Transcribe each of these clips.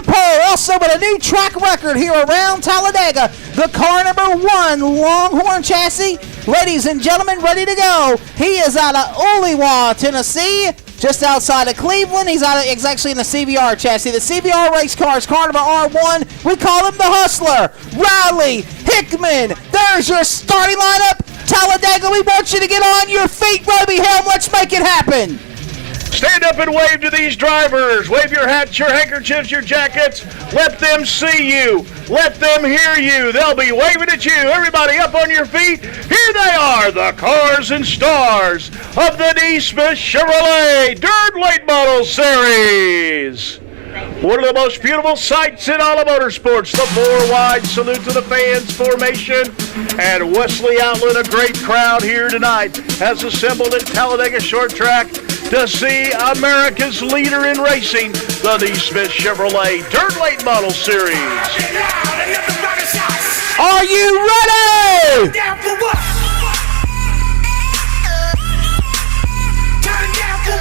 the pole, also with a new track record here around Talladega. The car number 1 Longhorn chassis, ladies and gentlemen, ready to go. He is out of Olewa, Tennessee, just outside of Cleveland. He's actually in the CVR chassis. The CVR race car is car number R1. We call him the Hustler, Riley Hickman. There's your starting lineup. Talladega, we want you to get on your feet, Roby Helm. Let's make it happen. Stand up and wave to these drivers. Wave your hats, your handkerchiefs, your jackets. Let them see you. Let them hear you. They'll be waving at you. Everybody up on your feet. Here they are, the cars and stars of the Nesmith Chevrolet Dirt Late Model Series. One of the most beautiful sights in all of motorsports. The 4-wide salute to the fans formation. And Wesley Outland, a great crowd here tonight, has assembled at Talladega Short Track to see America's leader in racing, the Nesmith Chevrolet Dirt Late Model Series. Are you ready?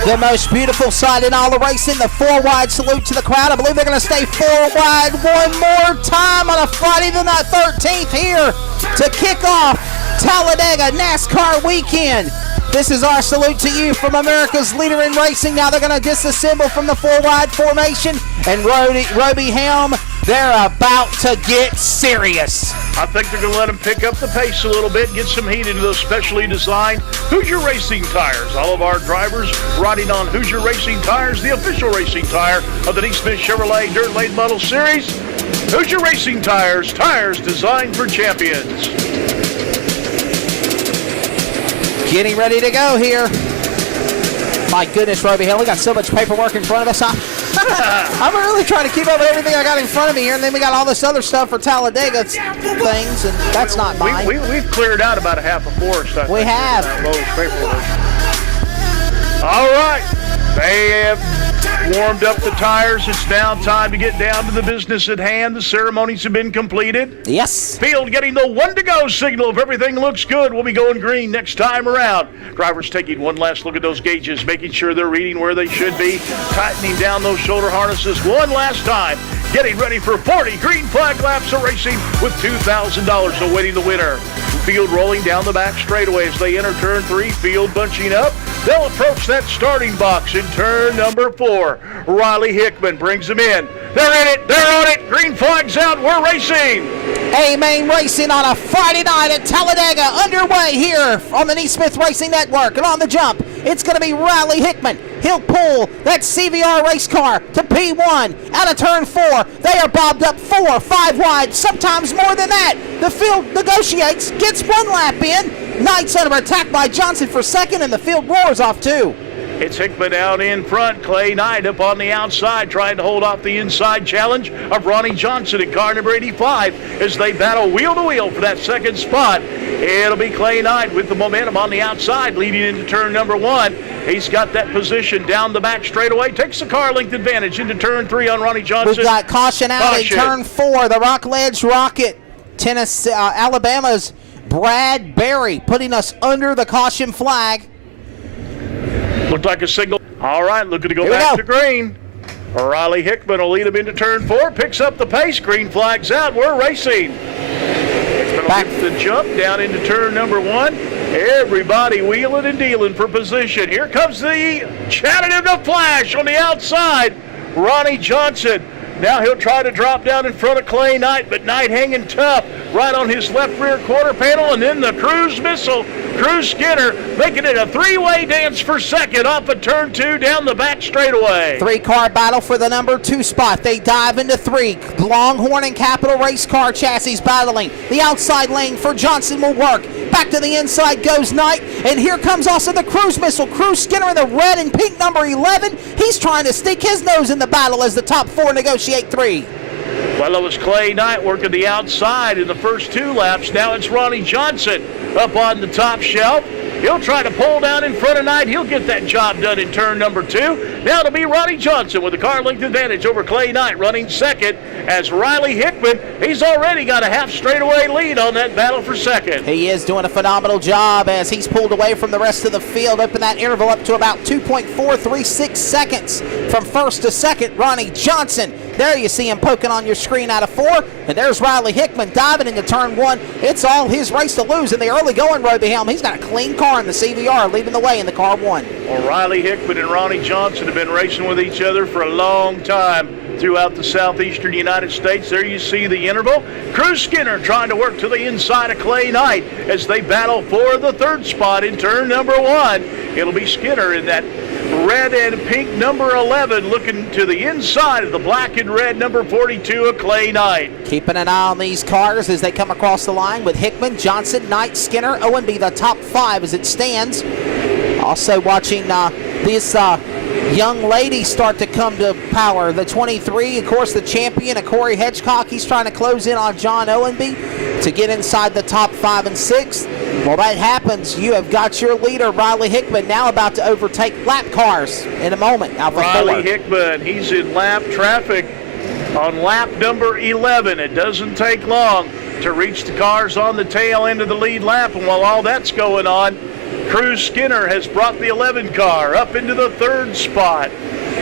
The most beautiful sight in all the racing, the 4-wide salute to the crowd. I believe they're going to stay 4-wide one more time on a Friday the 13th here to kick off Talladega NASCAR weekend. This is our salute to you from America's leader in racing. Now they're going to disassemble from the 4-wide formation, and Roby Helm, they're about to get serious. I think they're going to let them pick up the pace a little bit, get some heat into those specially designed Hoosier Racing tires. All of our drivers riding on Hoosier Racing tires, the official racing tire of the Nesmith Chevrolet Dirt Late Model Series. Hoosier Racing tires, tires designed for champions. Getting ready to go here. My goodness, Roby Hill, we got so much paperwork in front of us. I'm really trying to keep up with everything I got in front of me here, and then we got all this other stuff for Talladega things, and that's not mine. We've cleared out about a half a forest. We have. All right. They have warmed up the tires. It's now time to get down to the business at hand. The ceremonies have been completed. Yes. Field getting the 1-to-go signal. If everything looks good, we'll be going green next time around. Drivers taking one last look at those gauges, making sure they're reading where they should be, tightening down those shoulder harnesses one last time, getting ready for 40 green flag laps of racing with $2,000 awaiting the winner. Field rolling down the back straightaway as they enter turn 3. Field bunching up. They'll approach that starting box in turn number 4. Riley Hickman brings them in. They're in it. They're on it. Green flag's out. We're racing. A-Main Racing on a Friday night at Talladega, underway here on the Nesmith Racing Network. And on the jump, it's going to be Riley Hickman. He'll pull that CVR race car to P1 out of turn 4. They are bobbed up 4, 5 wide, sometimes more than that. The field negotiates, gets one lap in. Knight's under attack by Johnson for second, and the field roars off 2. It's Hickman out in front. Clay Knight up on the outside trying to hold off the inside challenge of Ronnie Johnson in car number 85 as they battle wheel to wheel for that second spot. It'll be Clay Knight with the momentum on the outside leading into turn number 1. He's got that position down the back straightaway. Takes the car length advantage into turn 3 on Ronnie Johnson. We've got caution out in turn 4. The Rockledge Rocket, Tennessee, Alabama's Brad Berry putting us under the caution flag. Looked like a signal. All right, looking to go back to green. Riley Hickman will lead him into turn 4. Picks up the pace. Green flag's out. We're racing. Back the jump down into turn number 1. Everybody wheeling and dealing for position. Here comes the Chattanooga Flash on the outside. Ronnie Johnson. Now he'll try to drop down in front of Clay Knight, but Knight hanging tough right on his left rear quarter panel, and then the Cruise Missile, Cruise Skinner, making it a 3-way dance for second off of turn 2 down the back straightaway. 3-car battle for the number 2 spot. They dive into 3. Longhorn and Capital Race car chassis battling. The outside lane for Johnson will work. Back to the inside goes Knight, and here comes also the Cruise Missile. Cruise Skinner in the red and pink number 11. He's trying to stick his nose in the battle as the top 4 negotiate 3. Well, it was Clay Knight working the outside in the first 2 laps. Now it's Ronnie Johnson up on the top shelf. He'll try to pull down in front of Knight. He'll get that job done in turn number 2. Now it'll be Ronnie Johnson with the car length advantage over Clay Knight running second as Riley Hickman, he's already got a half straightaway lead on that battle for second. He is doing a phenomenal job as he's pulled away from the rest of the field, open that interval up to about 2.436 seconds from first to second. Ronnie Johnson There you see him poking on your screen out of 4. And there's Riley Hickman diving into turn 1. It's all his race to lose in the early going, Roby Helm. He's got a clean car in the CVR, leading the way in the car 1. Well, Riley Hickman and Ronnie Johnson have been racing with each other for a long time throughout the southeastern United States. There you see the interval. Cruz Skinner trying to work to the inside of Clay Knight as they battle for the 3rd spot in turn number 1. It'll be Skinner in that red and pink number 11 looking to the inside of the black and red number 42 of Clay Knight. Keeping an eye on these cars as they come across the line with Hickman, Johnson, Knight, Skinner, Owenby, the top 5 as it stands. Also watching this young lady start to come to power. The 23, of course, the champion, Corey Hedgecock. He's trying to close in on John Owenby to get inside the top 5 and 6. Well, that happens. You have got your leader, Riley Hickman, now about to overtake lap cars in a moment. Riley Hickman, he's in lap traffic on lap number 11. It doesn't take long to reach the cars on the tail end of the lead lap. And while all that's going on, Cruz Skinner has brought the 11 car up into the 3rd spot.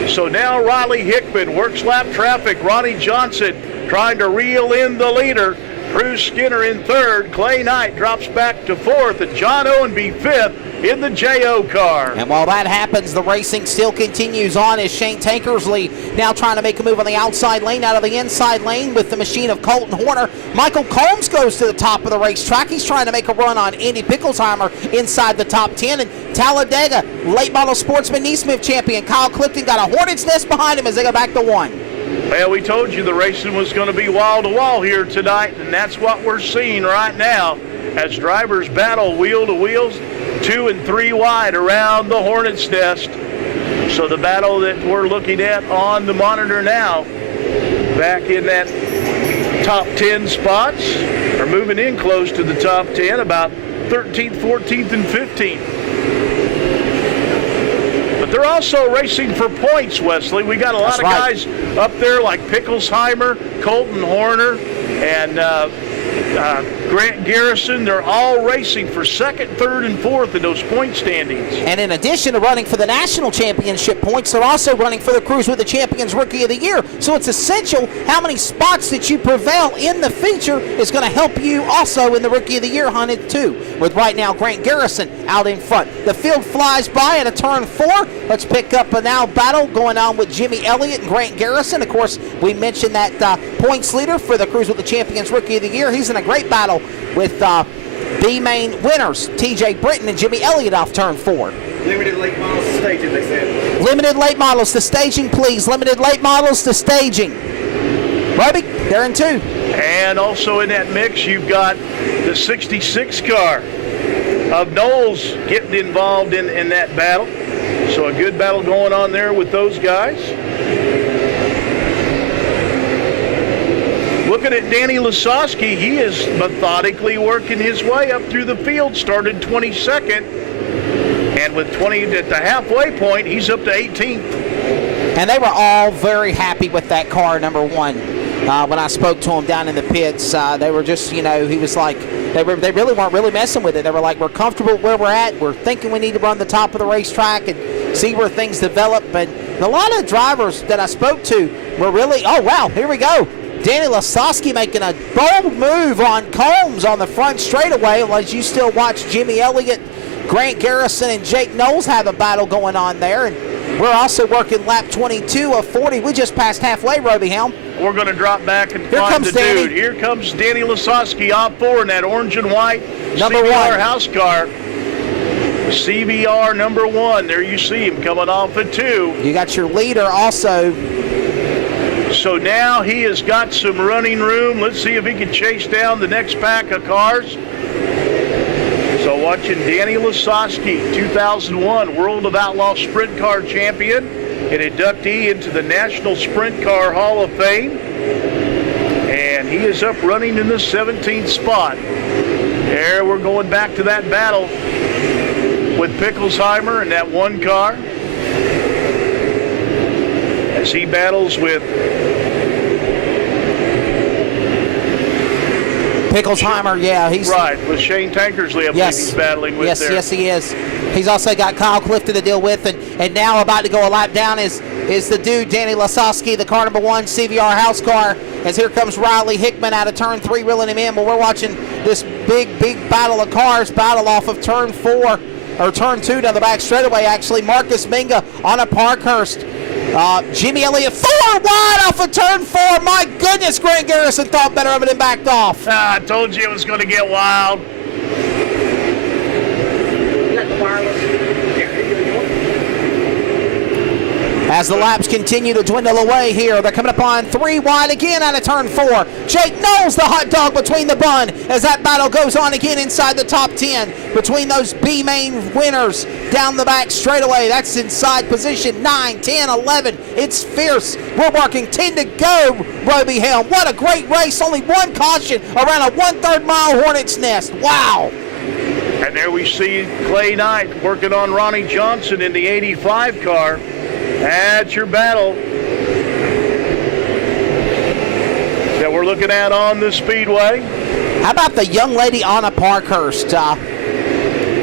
So now Riley Hickman works lap traffic. Ronnie Johnson trying to reel in the leader. Cruz Skinner in 3rd. Clay Knight drops back to 4th. And John Owenby 5th in the JO car. And while that happens, the racing still continues on as Shane Tankersley now trying to make a move on the outside lane out of the inside lane with the machine of Colton Horner. Michael Combs goes to the top of the racetrack. He's trying to make a run on Andy Pickelsheimer inside the top 10. And Talladega late model sportsman Nesmith champion Kyle Clifton got a hornet's nest behind him as they go back to 1. Well, we told you the racing was going to be wall-to-wall here tonight, and that's what we're seeing right now as drivers battle wheel to wheels, 2 and 3 wide around the hornet's nest. So the battle that we're looking at on the monitor now, back in that top 10 spots, are moving in close to the top 10, about 13th, 14th, and 15th. But they're also racing for points, Wesley. We got a lot of guys up there like Pickelsheimer, Colton Horner, and Grant Garrison. They're all racing for 2nd, 3rd, and 4th in those point standings. And in addition to running for the national championship points, they're also running for the Cruise with the Champions Rookie of the Year. So it's essential how many spots that you prevail in the feature is going to help you also in the Rookie of the Year hunted too. With right now Grant Garrison out in front. The field flies by at a turn 4. Let's pick up a now battle going on with Jimmy Elliott and Grant Garrison. Of course, we mentioned that points leader for the Cruise with the Champions Rookie of the Year. He's in a great battle with B-main winners, TJ Britton and Jimmy Elliott off turn 4. Limited late models to staging, they said. Limited late models to staging, please. Limited late models to staging. Roby, they're in 2. And also in that mix, you've got the 66 car of Knowles getting involved in that battle. So a good battle going on there with those guys. Looking at Danny Lasowski, he is methodically working his way up through the field, started 22nd, and with 20 at the halfway point, he's up to 18th. And they were all very happy with that car, number 1. When I spoke to him down in the pits, they were just, he was like, they really weren't really messing with it. They were like, we're comfortable where we're at. We're thinking we need to run the top of the racetrack and see where things develop. But a lot of drivers that I spoke to were really, oh, wow, here we go. Danny Lasowski making a bold move on Combs on the front straightaway as you still watch Jimmy Elliott, Grant Garrison, and Jake Knowles have a battle going on there. And we're also working lap 22 of 40. We just passed halfway, Roby Helm. We're going to drop back and find the dude. Here comes Danny Lasowski off 4 in that orange and white number CBR 1 house car. CBR number 1. There you see him coming off at 2. You got your leader also. So now he has got some running room. Let's see if he can chase down the next pack of cars. So watching Danny Lasowski, 2001 World of Outlaw Sprint Car Champion, an inductee into the National Sprint Car Hall of Fame. And he is up running in the 17th spot. There we're going back to that battle with Pickelsheimer in that 1 car. As he battles with Pickelsheimer, yeah, he's right with Shane Tankersley. I believe he's battling with there. Yes, he is. He's also got Kyle Clifton to deal with, and now about to go a lap down is is the dude, Danny Lasowski, the car number 1 CVR house car, as here comes Riley Hickman out of turn 3, reeling him in. Well, we're watching this big battle of cars battle off of turn 4, or turn 2 down the back straightaway, actually. Marcus Minga on a Parkhurst. Jimmy Elliott 4 wide off of turn 4. My goodness, Grant Garrison thought better of it and backed off. I told you it was going to get wild. As the laps continue to dwindle away here, they're coming up on 3 wide again out of turn 4. Jake Knowles, the hot dog between the bun, as that battle goes on again inside the top 10 between those B main winners down the back straightaway. That's inside position 9, 10, 11. It's fierce. We're working 10 to go, Roby Helm. What a great race. Only one caution around a 1/3 mile Hornet's Nest. Wow. And there we see Clay Knight working on Ronnie Johnson in the 85 car. That's your battle that we're looking at on the speedway. How about the young lady Anna Parkhurst?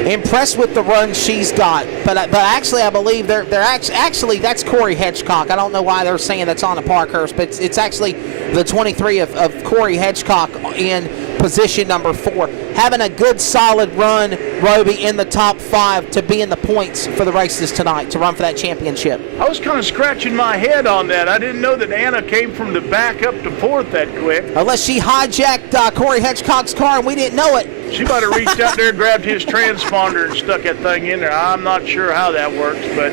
Impressed with the run she's got, but actually I believe they're actually that's Corey Hedgecock. I don't know why they're saying that's Anna Parkhurst, but it's actually the 23 of Corey Hedgecock in position number 4, having a good solid run, Roby, in the top 5 to be in the points for the races tonight to run for that championship. I was kind of scratching my head on that. I didn't know that Anna came from the back up to 4th that quick. Unless she hijacked Corey Hedgecock's car and we didn't know it. She might have reached out there, grabbed his transponder and stuck that thing in there. I'm not sure how that works, but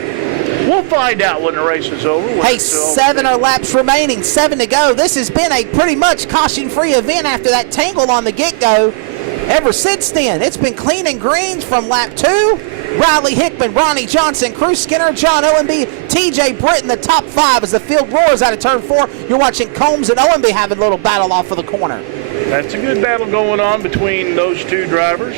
we'll find out when the race is over. Hey, 7 are laps remaining, 7 to go. This has been a pretty much caution-free event after that tangle on the get-go. Ever since then, it's been clean and green from lap 2. Riley Hickman, Ronnie Johnson, Cruz Skinner, John Owenby, TJ Britton, the top 5 as the field roars out of turn 4. You're watching Combs and Owenby having a little battle off of the corner. That's a good battle going on between those two drivers.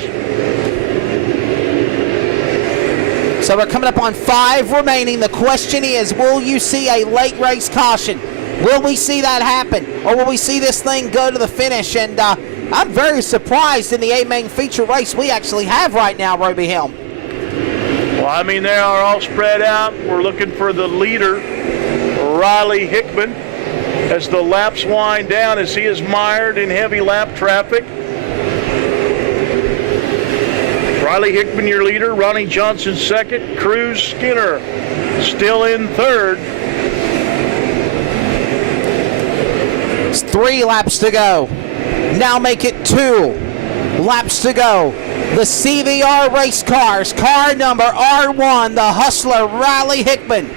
So we're coming up on 5 remaining. The question is, will you see a late race caution? Will we see that happen? Or will we see this thing go to the finish? And I'm very surprised in the A-main feature race we actually have right now, Roby Helm. Well, I mean, they are all spread out. We're looking for the leader, Riley Hickman, as the laps wind down, as he is mired in heavy lap traffic. Riley Hickman, your leader. Ronnie Johnson second. Cruz Skinner still in 3rd. It's 3 laps to go. Now make it 2 laps to go. The CVR race cars, car number R1, the hustler, Riley Hickman.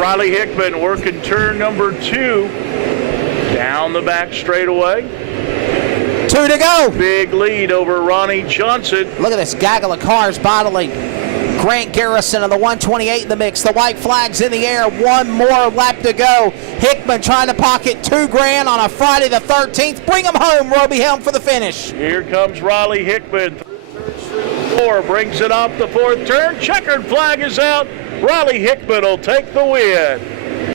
Riley Hickman working turn number 2 down the back straightaway. 2 to go. Big lead over Ronnie Johnson. Look at this gaggle of cars battling. Grant Garrison of the 128 in the mix. The white flag's in the air. 1 more lap to go. Hickman trying to pocket $2,000 on a Friday the 13th. Bring him home, Roby Helm, for the finish. Here comes Riley Hickman. 4 brings it off the 4th turn. Checkered flag is out. Riley Hickman will take the win.